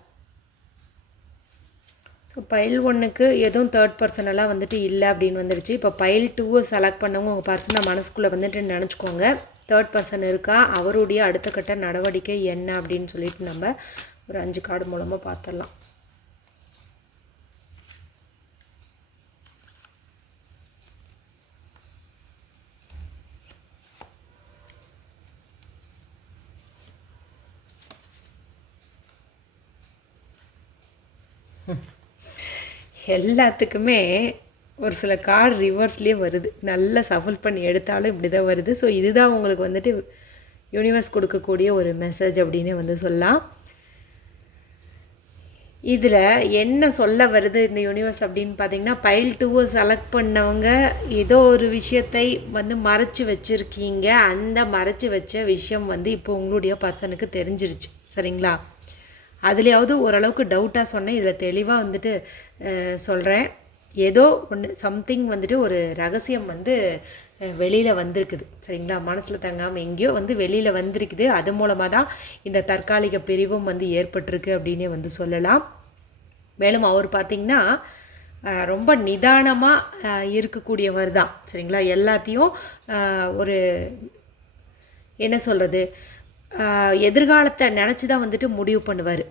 ஸோ ஃபைல் 1க்கு எதுவும் தேர்ட் பர்சனெல்லாம் வந்துட்டு இல்லை அப்படின்னு வந்துடுச்சு. இப்போ ஃபைல் 2 செலக்ட் பண்ணவங்க உங்கள் பர்சனை மனசுக்குள்ளே வந்துட்டு நினச்சிக்கோங்க. தேர்ட் பர்சன் இருக்கா, அவருடைய அடுத்த கட்ட நடவடிக்கை என்ன அப்படின்னு சொல்லிட்டு நம்ம ஒரு 5 கார்டு மூலமாக பார்த்துடலாம். எல்லாத்துக்குமே ஒரு சில கார்டு ரிவர்ஸ்லேயே வருது, நல்லா சஃபல் பண்ணி எடுத்தாலும் இப்படி தான் வருது. ஸோ இதுதான் உங்களுக்கு வந்துட்டு யூனிவர்ஸ் கொடுக்கக்கூடிய ஒரு மெசேஜ் அப்படின்னே வந்து சொல்லலாம். இதில் என்ன சொல்ல வருது இந்த யூனிவர்ஸ் அப்படின்னு பார்த்தீங்கன்னா, ஃபைல் 2 செலக்ட் பண்ணவங்க ஏதோ ஒரு விஷயத்தை வந்து மறைச்சி வச்சுருக்கீங்க. அந்த மறைச்சி வச்ச விஷயம் வந்து இப்போ உங்களுடைய பர்சனுக்கு தெரிஞ்சிருச்சு, சரிங்களா? அதுலேயாவது ஓரளவுக்கு டவுட்டாக சொன்னேன், இதில் தெளிவாக வந்துட்டு சொல்கிறேன். ஏதோ ஒன்று சம்திங் வந்துட்டு ஒரு ரகசியம் வந்து வெளியில் வந்திருக்குது, சரிங்களா? மனசில் தங்காமல் எங்கேயோ வந்து வெளியில் வந்திருக்குது. அது மூலமாக தான் இந்த தற்காலிக பிரிவும் வந்து ஏற்பட்டிருக்கு அப்படின்னே வந்து சொல்லலாம். மேலும் அவர் பார்த்திங்கன்னா ரொம்ப நிதானமாக இருக்கக்கூடியவர் தான், சரிங்களா? எல்லாத்தையும் ஒரு என்ன சொல்கிறது, எதிர்காலத்தை நினச்சி தான் வந்துட்டு முடிவு பண்ணுவார்.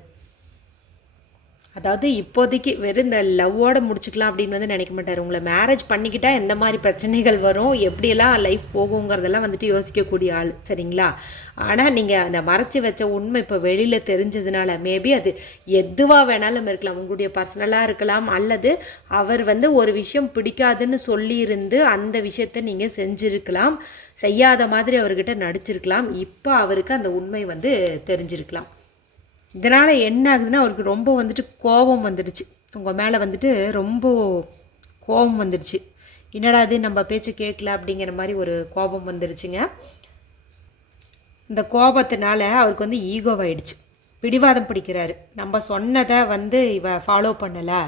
அதாவது இப்போதைக்கு வெறும் இந்த லவ்வோடு முடிச்சுக்கலாம் அப்படின்னு வந்து நினைக்க மாட்டார். உங்களை மேரேஜ் பண்ணிக்கிட்டால் எந்த மாதிரி பிரச்சனைகள் வரும், எப்படியெல்லாம் லைஃப் போகுங்கிறதெல்லாம் வந்துட்டு யோசிக்கக்கூடிய ஆள், சரிங்களா? ஆனால் நீங்கள் அந்த மறைச்சி வச்ச உண்மை இப்போ வெளியில் தெரிஞ்சதுனால மேபி அது எதுவாக வேணாலும் இருக்கலாம், உங்களுடைய பர்சனலாக இருக்கலாம், அல்லது அவர் வந்து ஒரு விஷயம் பிடிக்காதுன்னு சொல்லியிருந்து அந்த விஷயத்தை நீங்கள் செஞ்சுருக்கலாம், செய்யாத மாதிரி அவர்கிட்ட நடிச்சிருக்கலாம். இப்போ அவருக்கு அந்த உண்மை வந்து தெரிஞ்சிருக்கலாம். இதனால் என்ன ஆகுதுன்னா, அவருக்கு ரொம்ப வந்துட்டு கோபம் வந்துடுச்சு, உங்கள் மேலே வந்துட்டு ரொம்ப கோபம் வந்துடுச்சு. என்னடா அது நம்ம பேச்சு கேட்கல அப்படிங்கிற மாதிரி ஒரு கோபம் வந்துடுச்சுங்க. இந்த கோபத்தினால அவருக்கு வந்து ஈகோவாயிடுச்சு, பிடிவாதம் பிடிக்கிறாரு. நம்ம சொன்னதை வந்து இவ ஃபாலோ பண்ணலை,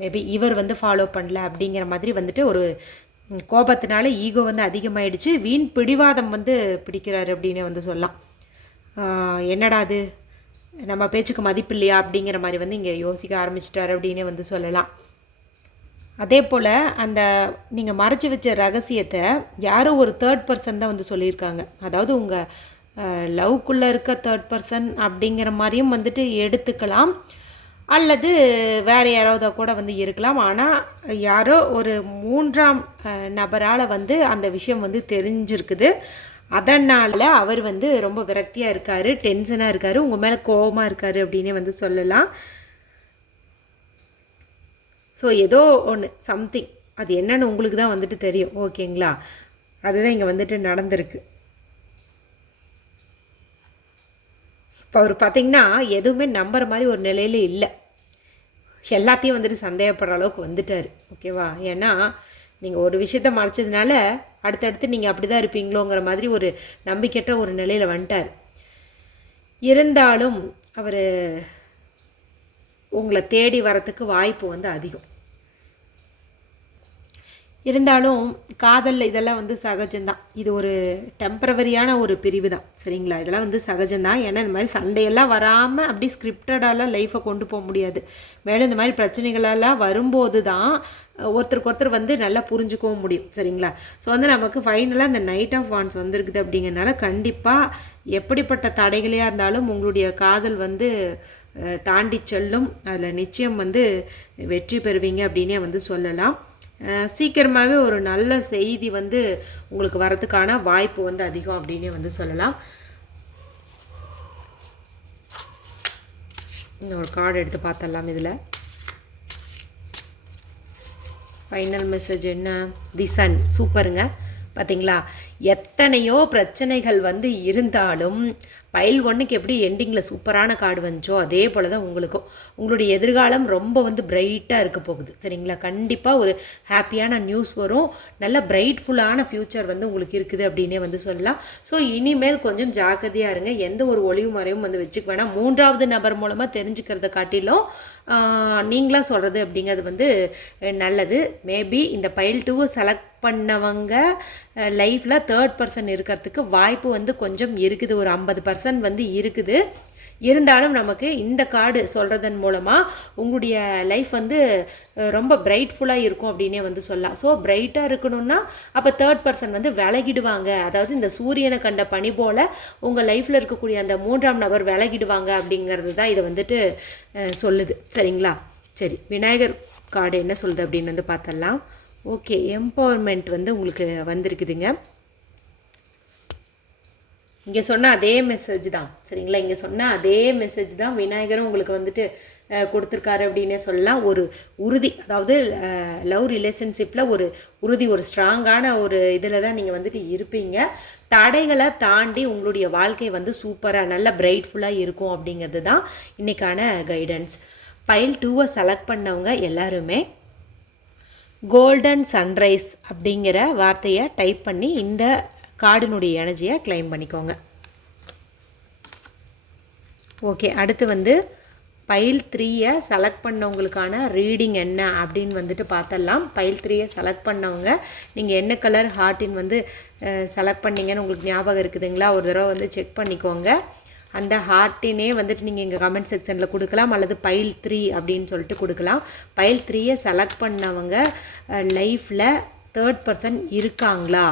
மேபி இவர் வந்து ஃபாலோ பண்ணல அப்படிங்கிற மாதிரி வந்துட்டு ஒரு கோபத்தினால ஈகோ வந்து அதிகமாகிடுச்சு. வீண் பிடிவாதம் வந்து பிடிக்கிறாரு அப்படின்னு வந்து சொல்லலாம். என்னடா அது நம்ம பேச்சுக்கு மதிப்பு இல்லையா அப்படிங்கிற மாதிரி வந்து இங்கே யோசிக்க ஆரம்பிச்சிட்டார் அப்படின்னே வந்து சொல்லலாம். அதே போல் அந்த நீங்கள் மறைச்சி வச்ச ரகசியத்தை யாரோ ஒரு தேர்ட் பர்சன் தான் வந்து சொல்லியிருக்காங்க. அதாவது உங்கள் லவ்க்குள்ளே இருக்க தேர்ட் பர்சன் அப்படிங்கிற மாதிரியும் வந்துட்டு எடுத்துக்கலாம், அல்லது வேறு யாராவது கூட வந்து இருக்கலாம். ஆனால் யாரோ ஒரு 3ஆம் நபரால் வந்து அந்த விஷயம் வந்து தெரிஞ்சிருக்குது. அதனால் அவர் வந்து ரொம்ப விரக்தியாக இருக்கார், டென்ஷனாக இருக்கார், உங்கள் மேலே கோபமாக இருக்கார் அப்படின்னே வந்து சொல்லலாம். ஸோ ஏதோ ஒன்று சம்திங், அது என்னன்னு உங்களுக்கு தான் வந்துட்டு தெரியும், ஓகேங்களா? அதுதான் இங்கே வந்துட்டு நடந்திருக்கு. இப்போ அவர் பார்த்திங்கன்னா எதுவுமே நம்புற மாதிரி ஒரு நிலையில் இல்லை, எல்லாத்தையும் வந்துட்டு சந்தேகப்படுற அளவுக்கு வந்துட்டார், ஓகேவா? ஏன்னா நீங்கள் ஒரு விஷயத்தை மறைச்சதுனால அடுத்தடுத்து நீங்கள் அப்படி தான் இருப்பீங்களோங்கிற மாதிரி ஒரு நம்பிக்கையற்ற ஒரு நிலையில் வந்துட்டார். இருந்தாலும் அவர் உங்களை தேடி வரத்துக்கு வாய்ப்பு வந்து அதிகம். இருந்தாலும் காதல் இதெல்லாம் வந்து சகஜம்தான். இது ஒரு டெம்பரவரியான ஒரு பிரிவு தான். சரிங்களா? இதெல்லாம் வந்து சகஜம்தான். ஏன்னா இந்த மாதிரி சண்டையெல்லாம் வராமல் அப்படி ஸ்கிரிப்டடாலாம் லைஃப்பை கொண்டு போக முடியாது. மேலும் இந்த மாதிரி பிரச்சனைகளெல்லாம் வரும்போது தான் ஒருத்தருக்கு ஒருத்தர் வந்து நல்லா புரிஞ்சுக்கவும் முடியும். சரிங்களா? ஸோ வந்து நமக்கு ஃபைனலாக இந்த நைட் ஆஃப் வான்ஸ் வந்திருக்குது அப்படிங்கிறனால கண்டிப்பாக எப்படிப்பட்ட தடைகளையாக இருந்தாலும் உங்களுடைய காதல் வந்து தாண்டி செல்லும். அதில் நிச்சயம் வந்து வெற்றி பெறுவீங்க அப்படின்னே வந்து சொல்லலாம். சீக்கிரமாகவே ஒரு நல்ல செய்தி வந்து உங்களுக்கு வரதுக்கான வாய்ப்பு வந்து அதிகம் அப்படின்னே வந்து சொல்லலாம். இன்னொரு கார்டு எடுத்து பார்த்தரலாம். இதில் ஃபைனல் மெசேஜ் என்ன? தி சன். சூப்பருங்க. பார்த்தீங்களா? எத்தனையோ பிரச்சனைகள் வந்து இருந்தாலும் பைல் 1க்கு எப்படி எண்டிங்கில் சூப்பரான கார்டு வந்துச்சோ அதே போல் தான் உங்களுக்கும் உங்களுடைய எதிர்காலம் ரொம்ப வந்து பிரைட்டாக இருக்க போகுது. சரிங்களா? கண்டிப்பாக ஒரு ஹாப்பியான நியூஸ் வரும். நல்ல பிரைட்ஃபுல்லான ஃப்யூச்சர் வந்து உங்களுக்கு இருக்குது அப்படின்னே வந்து சொல்லலாம். ஸோ இனிமேல் கொஞ்சம் ஜாக்கிரதையாக இருங்க. எந்த ஒரு ஒளிவு மறைவும் வந்து வச்சுக்க வேணாம். 3வது நபர் மூலமாக தெரிஞ்சுக்கிறத காட்டிலும் நீங்களாக சொல்கிறது அப்படிங்கிறது வந்து நல்லது. மேபி இந்த பைல் 2 செலக்ட் பண்ணவங்க லைஃப்பில் 3rd பர்சன் இருக்கிறதுக்கு வாய்ப்பு வந்து கொஞ்சம் இருக்குது. ஒரு 50% வந்து இருக்குது. இருந்தாலும் நமக்கு இந்த கார்டு சொல்கிறதன் மூலமாக உங்களுடைய லைஃப் வந்து ரொம்ப பிரைட்ஃபுல்லாக இருக்கும் அப்படின்னே வந்து சொல்லலாம். ஸோ பிரைட்டாக இருக்கணும்னா அப்போ 3rd பர்சன் வந்து விலகிடுவாங்க. அதாவது இந்த சூரியனை கண்ட பனி போல் உங்கள் லைஃப்பில் இருக்கக்கூடிய அந்த 3ஆம் நபர் விலகிடுவாங்க அப்படிங்கிறது தான் இதை வந்துட்டு சொல்லுது. சரிங்களா? சரி, விநாயகர் கார்டு என்ன சொல்லுது அப்படின்னு வந்து பார்த்தரலாம். ஓகே, எம்பவர்மெண்ட் வந்து உங்களுக்கு வந்திருக்குதுங்க. இங்கே சொன்ன அதே மெசேஜ் தான். சரிங்களா? இங்கே சொன்ன அதே மெசேஜ் தான் விநாயகரும் உங்களுக்கு வந்துட்டு கொடுத்துருக்காரு அப்படின்னே சொல்லலாம். ஒரு உறுதி, அதாவது லவ் ரிலேஷன்ஷிப்பில் ஒரு உறுதி, ஒரு ஸ்ட்ராங்கான ஒரு இதில் தான் நீங்கள் வந்துட்டு இருப்பீங்க. தடைகளை தாண்டி உங்களுடைய வாழ்க்கை வந்து சூப்பராக நல்ல பிரைட்ஃபுல்லாக இருக்கும் அப்படிங்கிறது தான் இன்றைக்கான கைடன்ஸ். பைல் 2 செலக்ட் பண்ணவங்க எல்லாருமே கோல்டன் சன்ரைஸ் அப்படிங்கிற வார்த்தையை டைப் பண்ணி இந்த கார்டினுடைய எனர்ஜியை கிளைம் பண்ணிக்கோங்க. ஓகே, அடுத்து வந்து பைல் 3 செலக்ட் பண்ணவங்களுக்கான ரீடிங் என்ன அப்படின்னு வந்துட்டு பார்த்தரலாம். பைல் 3 செலக்ட் பண்ணவங்க நீங்கள் என்ன கலர் ஹார்ட்டின் வந்து செலக்ட் பண்ணிங்கன்னு உங்களுக்கு ஞாபகம் இருக்குதுங்களா? ஒரு தடவை வந்து செக் பண்ணிக்கோங்க. அந்த ஹார்ட்டினே வந்துட்டு நீங்கள் இங்கே கமெண்ட் செக்ஷனில் கொடுக்கலாம், அல்லது பைல் 3 அப்படின்னு சொல்லிட்டு கொடுக்கலாம். பைல் 3 செலக்ட் பண்ணவங்க லைஃப்பில் 3rd பர்சன் இருக்காங்களா?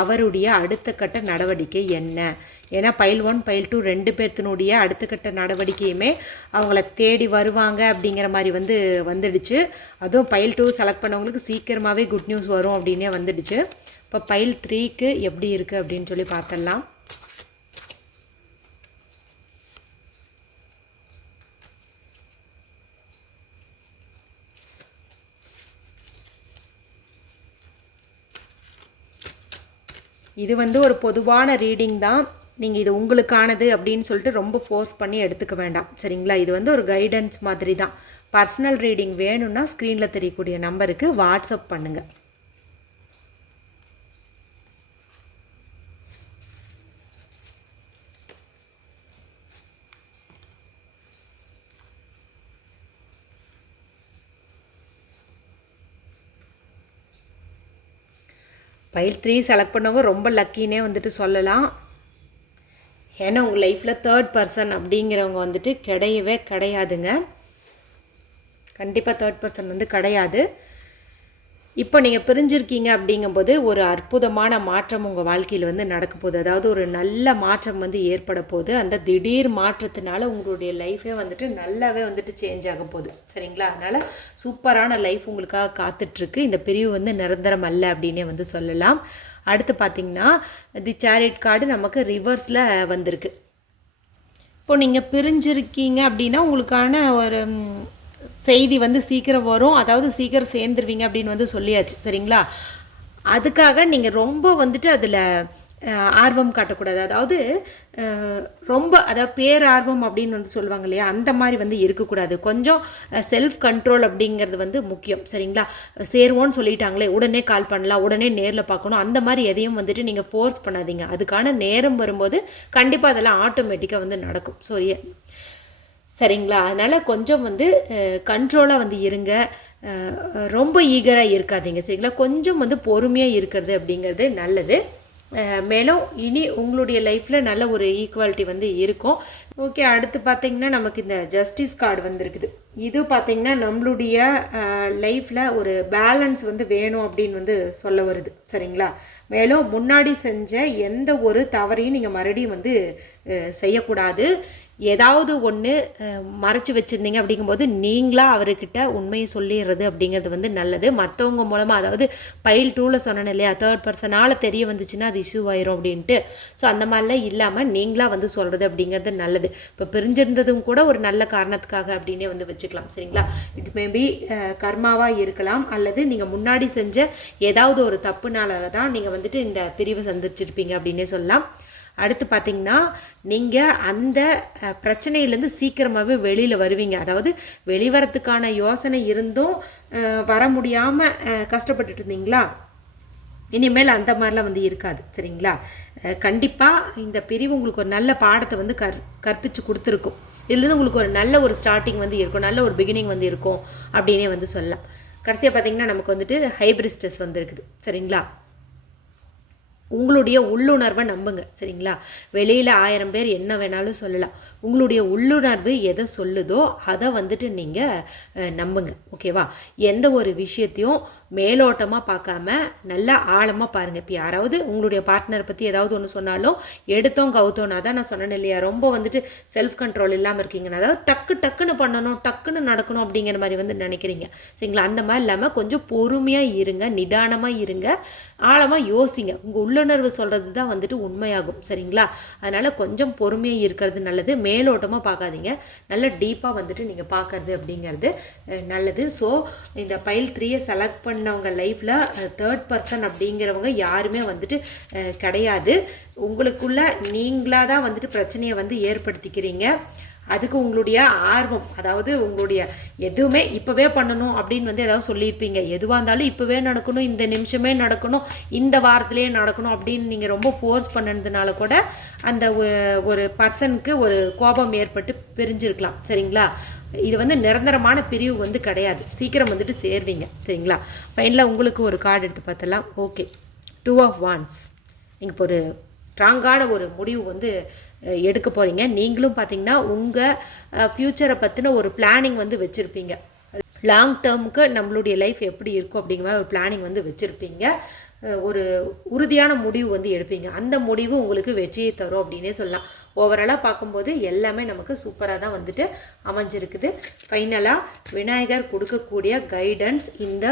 அவருடைய அடுத்த கட்ட நடவடிக்கை என்ன? ஏன்னா பைல் 1 பைல் 2 2 பேர்த்தினுடைய அடுத்த கட்ட நடவடிக்கையுமே அவங்கள தேடி வருவாங்க அப்படிங்கிற மாதிரி வந்து வந்துடுச்சு. அதுவும் பைல் 2 செலக்ட் பண்ணவங்களுக்கு சீக்கிரமாகவே குட் நியூஸ் வரும் அப்படின்னே வந்துடுச்சு. இப்போ பைல் 3க்கு எப்படி இருக்குது அப்படின்னு சொல்லி பார்த்தரலாம். இது வந்து ஒரு பொதுவான ரீடிங் தான். நீங்கள் இது உங்களுக்கானது அப்படின்னு சொல்லிட்டு ரொம்ப ஃபோர்ஸ் பண்ணி எடுத்துக்க வேண்டாம். சரிங்களா? இது வந்து ஒரு கைடன்ஸ் மாதிரி தான். பர்சனல் ரீடிங் வேணும்னா ஸ்க்ரீனில் தெரியக்கூடிய நம்பருக்கு வாட்ஸ்அப் பண்ணுங்கள். பைல் 3 செலக்ட் பண்ணவங்க ரொம்ப லக்கினே வந்துட்டு சொல்லலாம். ஏன்னா உங்கள் லைஃப்பில் 3rd பர்சன் அப்படிங்கிறவங்க வந்துட்டு கிடையவே கிடையாதுங்க. கண்டிப்பாக 3rd பர்சன் வந்து கிடையாது. இப்போ நீங்கள் பிரிஞ்சிருக்கீங்க அப்படிங்கும்போது ஒரு அற்புதமான மாற்றம் உங்கள் வாழ்க்கையில் வந்து நடக்க போகுது. அதாவது ஒரு நல்ல மாற்றம் வந்து ஏற்பட போகுது. அந்த திடீர் மாற்றத்தினால உங்களுடைய லைஃபே வந்துட்டு நல்லாவே வந்துட்டு சேஞ்ச் ஆக போகுது. சரிங்களா? அதனால் சூப்பரான லைஃப் உங்களுக்காக காத்துட்ருக்கு. இந்த பிரிவு வந்து நிரந்தரம் அல்ல அப்படின்னே வந்து சொல்லலாம். அடுத்து பார்த்திங்கன்னா தி சேரியட் கார்டு நமக்கு ரிவர்ஸில் வந்திருக்கு. இப்போ நீங்கள் பிரிஞ்சிருக்கீங்க அப்படின்னா உங்களுக்கான ஒரு செய்தி வந்து சீக்கிரம் வரும். அதாவது சீக்கிரம் சேர்ந்துருவீங்க அப்படின்னு வந்து சொல்லியாச்சு. சரிங்களா? அதுக்காக நீங்கள் ரொம்ப வந்துட்டு அதில் ஆர்வம் காட்டக்கூடாது. அதாவது ரொம்ப அதாவது பேரார்வம் அப்படின்னு வந்து சொல்லுவாங்க இல்லையா, அந்த மாதிரி வந்து இருக்கக்கூடாது. கொஞ்சம் செல்ஃப் கண்ட்ரோல் அப்படிங்கிறது வந்து முக்கியம். சரிங்களா? சேருவோன்னு சொல்லிட்டாங்களே உடனே கால் பண்ணலாம், உடனே நேரில் பார்க்கணும், அந்த மாதிரி எதையும் வந்துட்டு நீங்கள் ஃபோர்ஸ் பண்ணாதீங்க. அதுக்கான நேரம் வரும்போது கண்டிப்பாக அதெல்லாம் ஆட்டோமேட்டிக்காக வந்து நடக்கும். சரிங்களா? அதனால் கொஞ்சம் வந்து கண்ட்ரோலாக வந்து இருங்க. ரொம்ப ஈகராக இருக்காதீங்க சரிங்களா. கொஞ்சம் வந்து பொறுமையாக இருக்கிறது அப்படிங்கிறது நல்லது. மேலும் இனி உங்களுடைய லைஃப்பில் நல்ல ஒரு ஈக்குவாலிட்டி வந்து இருக்கும். ஓகே, அடுத்து பார்த்திங்கன்னா நமக்கு இந்த ஜஸ்டிஸ் கார்டு வந்துருக்குது. இது பார்த்திங்கன்னா நம்மளுடைய லைஃப்பில் ஒரு பேலன்ஸ் வந்து வேணும் அப்படின்னு வந்து சொல்ல வருது சரிங்களா. மேலும் முன்னாடி செஞ்ச எந்த ஒரு தவறையும் நீங்கள் மறுபடியும் வந்து செய்யக்கூடாது. ஏதாவது ஒன்று மறைச்சி வச்சுருந்தீங்க அப்படிங்கும்போது நீங்களாக அவர்கிட்ட உண்மையை சொல்லிடுறது அப்படிங்கிறது வந்து நல்லது. மற்றவங்க மூலமாக, அதாவது பைல் 2ல் சொன்னேன் இல்லையா, தேர்ட் பர்சனால் தெரிய வந்துச்சுன்னா அது இஷ்யூ ஆயிரும் அப்படின்ட்டு. ஸோ அந்த மாதிரிலாம் இல்லாமல் நீங்களாக வந்து சொல்கிறது அப்படிங்கிறது நல்லது. இப்போ பிரிஞ்சிருந்ததும் கூட ஒரு நல்ல காரணத்துக்காக அப்படின்னே வந்து வச்சுக்கலாம் சரிங்களா. இட்ஸ் மேபி கர்மாவாக இருக்கலாம், அல்லது நீங்கள் முன்னாடி செஞ்ச ஏதாவது ஒரு தப்புனால தான் நீங்கள் வந்துட்டு இந்த பிரிவை சந்திச்சிருப்பீங்க அப்படின்னே சொல்லலாம். அடுத்து பார்த்திங்கன்னா நீங்கள் அந்த பிரச்சனையிலேருந்து சீக்கிரமாகவே வெளியில் வருவீங்க. அதாவது வெளிவரத்துக்கான யோசனை இருந்தும் வர முடியாமல் கஷ்டப்பட்டுட்டு இருந்தீங்களா, இனிமேல் அந்த மாதிரிலாம் வந்து இருக்காது சரிங்களா. கண்டிப்பாக இந்த பிரிவு உங்களுக்கு ஒரு நல்ல பாடத்தை வந்து கற்பித்து கொடுத்துருக்கும். இதுலேருந்து உங்களுக்கு ஒரு நல்ல ஒரு ஸ்டார்டிங் வந்து இருக்கும், நல்ல ஒரு பிகினிங் வந்து இருக்கும் அப்படின்னே வந்து சொல்லலாம். கடைசியாக பார்த்திங்கன்னா நமக்கு வந்துட்டு ஹைபிரிஸ்டஸ் வந்துருக்குது சரிங்களா. உங்களுடைய உள்ளுணர்வை நம்புங்க சரிங்களா. வெளியில் 1000 பேர் என்ன வேணாலும் சொல்லலாம், உங்களுடைய உள்ளுணர்வு எதை சொல்லுதோ அதை வந்துட்டு நீங்கள் நம்புங்க ஓகேவா. எந்த ஒரு விஷயத்தையும் மேலோட்டமாக பார்க்காம நல்லா ஆழமாக பாருங்கள். இப்போ யாராவது உங்களுடைய பார்ட்னரை பற்றி ஏதாவது ஒன்று சொன்னாலும் எடுத்தோம் கவுத்தோன்னா தான் நான் சொன்னேன் இல்லையா, ரொம்ப வந்துட்டு செல்ஃப் கண்ட்ரோல் இல்லாமல் இருக்கீங்கன்னா, அதாவது டக்குன்னு பண்ணணும், டக்குன்னு நடக்கணும் அப்படிங்கிற மாதிரி வந்து நினைக்கிறீங்க சரிங்களா. அந்த மாதிரி இல்லாமல் கொஞ்சம் பொறுமையாக இருங்க, நிதானமாக இருங்க, ஆழமாக யோசிங்க. உங்கள் உள்ளுணர்வு சொல்கிறது தான் வந்துட்டு உண்மையாகும் சரிங்களா. அதனால் கொஞ்சம் பொறுமையாக இருக்கிறது நல்லது. மேலோட்டமாக பார்க்காதீங்க, நல்ல டீப்பாக வந்துட்டு நீங்கள் பார்க்கறது அப்படிங்கிறது நல்லது. ஸோ இந்த பைல் 3 செலக்ட் பண்ணவங்க லைஃப்பில் தேர்ட் பர்சன் அப்படிங்கிறவங்க யாருமே வந்துட்டு கிடையாது. உங்களுக்குள்ள நீங்களாக தான் வந்துட்டு பிரச்சனையை வந்து ஏற்படுத்திக்கிறீங்க. அதுக்கு உங்களுடைய ஆர்வம், அதாவது உங்களுடைய எதுவுமே இப்போவே பண்ணணும் அப்படின்னு வந்து ஏதாவது சொல்லியிருப்பீங்க. எதுவாக இருந்தாலும் இப்போவே நடக்கணும், இந்த நிமிஷமே நடக்கணும், இந்த வாரத்திலே நடக்கணும் அப்படின்னு நீங்கள் ரொம்ப ஃபோர்ஸ் பண்ணதுனால கூட அந்த ஒரு பர்சனுக்கு ஒரு கோபம் ஏற்பட்டு பிரிஞ்சிருக்கலாம் சரிங்களா. இது வந்து நிரந்தரமான பிரிவு வந்து கிடையாது, சீக்கிரம் வந்துட்டு சேர்வீங்க சரிங்களா. ஃபைனலாக உங்களுக்கு ஒரு கார்டு எடுத்து பார்த்தலாம். Okay, 2 of Wands. நீங்கள் இப்போ ஒரு ஸ்ட்ராங்கான ஒரு முடிவு வந்து எடுக்க போகிறீங்க. நீங்களும் பார்த்தீங்கன்னா உங்கள் ஃப்யூச்சரை பற்றின ஒரு பிளானிங் வந்து வச்சுருப்பீங்க. லாங் டேர்முக்கு நம்மளுடைய லைஃப் எப்படி இருக்கும் அப்படிங்கிற மாதிரி ஒரு பிளானிங் வந்து வச்சுருப்பீங்க. ஒரு உறுதியான முடிவு வந்து எடுப்பீங்க. அந்த முடிவு உங்களுக்கு வெற்றியை தரும் அப்படின்னே சொல்லலாம். ஓவராலாக பார்க்கும்போது எல்லாமே நமக்கு சூப்பராக தான் வந்துட்டு அமைஞ்சிருக்குது. ஃபைனலாக விநாயகர் கொடுக்கக்கூடிய கைடன்ஸ் இந்த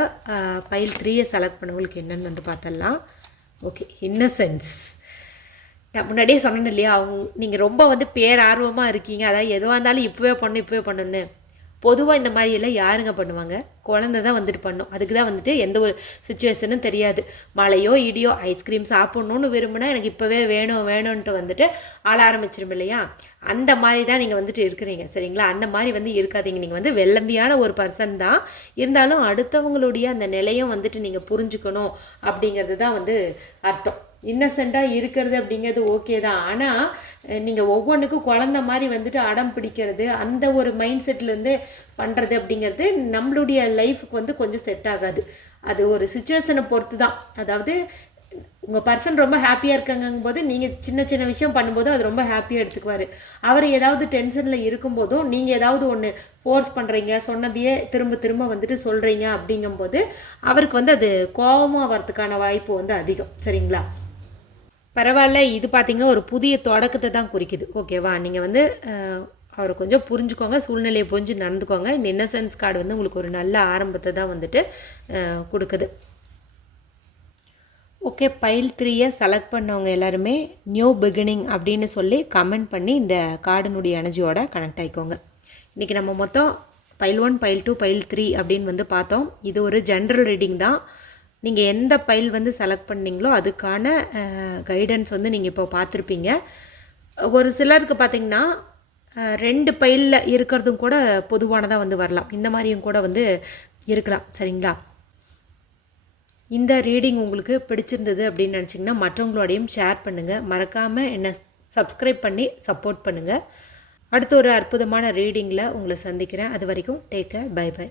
பைல் 3 செலக்ட் பண்ணவங்களுக்கு என்னென்னு வந்து பார்த்தலாம். Okay, innocence. நான் முன்னாடியே சொன்னேன் இல்லையா, நீங்கள் ரொம்ப வந்து பேரார்வமாக இருக்கீங்க. அதாவது எதுவாக இருந்தாலும் இப்போவே பண்ணணுன்னு. பொதுவாக இந்த மாதிரி எல்லாம் யாருங்க பண்ணுவாங்க, குழந்தை தான் வந்துட்டு பண்ணும். அதுக்கு தான் வந்துட்டு எந்த ஒரு சுச்சுவேஷனும் தெரியாது. மழையோ இடியோ ஐஸ்கிரீம் சாப்பிட்ணுன்னு விரும்பினா எனக்கு இப்போவே வேணும்ன்ட்டு வந்துட்டு ஆள ஆரம்பிச்சிடும் இல்லையா. அந்த மாதிரி தான் நீங்கள் வந்துட்டு இருக்கிறீங்க சரிங்களா. அந்த மாதிரி வந்து இருக்காதீங்க. நீங்கள் வந்து வெள்ளந்தியான ஒரு பர்சன் தான், இருந்தாலும் அடுத்தவங்களுடைய அந்த நிலையும் வந்துட்டு நீங்கள் புரிஞ்சுக்கணும் அப்படிங்கிறது தான் வந்து அர்த்தம். இன்னசென்ட்டாக இருக்கிறது அப்படிங்கிறது ஓகே தான், ஆனால் நீங்கள் ஒவ்வொன்றுக்கும் குழந்த மாதிரி வந்துட்டு அடம் பிடிக்கிறது, அந்த ஒரு மைண்ட் செட்லேருந்து பண்ணுறது அப்படிங்கிறது நம்மளுடைய லைஃபுக்கு வந்து கொஞ்சம் செட் ஆகாது. அது ஒரு சுச்சுவேஷனை பொறுத்து தான். அதாவது உங்கள் பர்சன் ரொம்ப ஹாப்பியாக இருக்காங்கும் போது நீங்கள் சின்ன சின்ன விஷயம் பண்ணும்போதும் அது ரொம்ப ஹாப்பியாக எடுத்துக்குவார். அவர் ஏதாவது டென்ஷனில் இருக்கும்போதும் நீங்கள் ஏதாவது ஒன்று ஃபோர்ஸ் பண்ணுறீங்க, சொன்னதையே திரும்ப திரும்ப வந்துட்டு சொல்கிறீங்க அப்படிங்கும்போது அவருக்கு வந்து அது கோபமாக வரதுக்கான வாய்ப்பு வந்து அதிகம் சரிங்களா. பரவாயில்ல, இது பார்த்திங்கன்னா ஒரு புதிய தொடக்கத்தை தான் குறிக்குது ஓகேவா. நீங்கள் வந்து அவரை கொஞ்சம் புரிஞ்சுக்கோங்க, சூழ்நிலையை புரிஞ்சு நடந்துக்கோங்க. இந்த இன்னசென்ஸ் கார்டு வந்து உங்களுக்கு ஒரு நல்ல ஆரம்பத்தை தான் வந்துட்டு கொடுக்குது. ஓகே, பைல் 3 செலக்ட் பண்ணவங்க எல்லாருமே நியூ பிகினிங் அப்படின்னு சொல்லி கமெண்ட் பண்ணி இந்த கார்டினுடைய எனர்ஜியோட கனெக்ட் ஆகிக்கோங்க. இன்றைக்கி நம்ம மொத்தம் பைல் 1, பைல் 2, பைல் 3 அப்படின்னு வந்து பார்த்தோம். இது ஒரு ஜென்ரல் ரீடிங் தான். நீங்கள் எந்த பைல் வந்து செலக்ட் பண்ணிங்களோ அதுக்கான கைடன்ஸ் வந்து நீங்கள் இப்போ பார்த்துருப்பீங்க. ஒரு சிலருக்கு பார்த்திங்கன்னா 2 பைலில் இருக்கிறதும் கூட பொதுவானதாக வந்து வரலாம். இந்த மாதிரியும் கூட வந்து இருக்கலாம் சரிங்களா. இந்த ரீடிங் உங்களுக்கு பிடிச்சிருந்தது அப்படின்னு நினச்சிங்கன்னா மற்றவங்களோடையும் ஷேர் பண்ணுங்கள். மறக்காமல் என்னை சப்ஸ்கிரைப் பண்ணி சப்போர்ட் பண்ணுங்கள். அடுத்த ஒரு அற்புதமான ரீடிங்கில் உங்களை சந்திக்கிறேன். அது வரைக்கும் டேக் கேர், பை பை.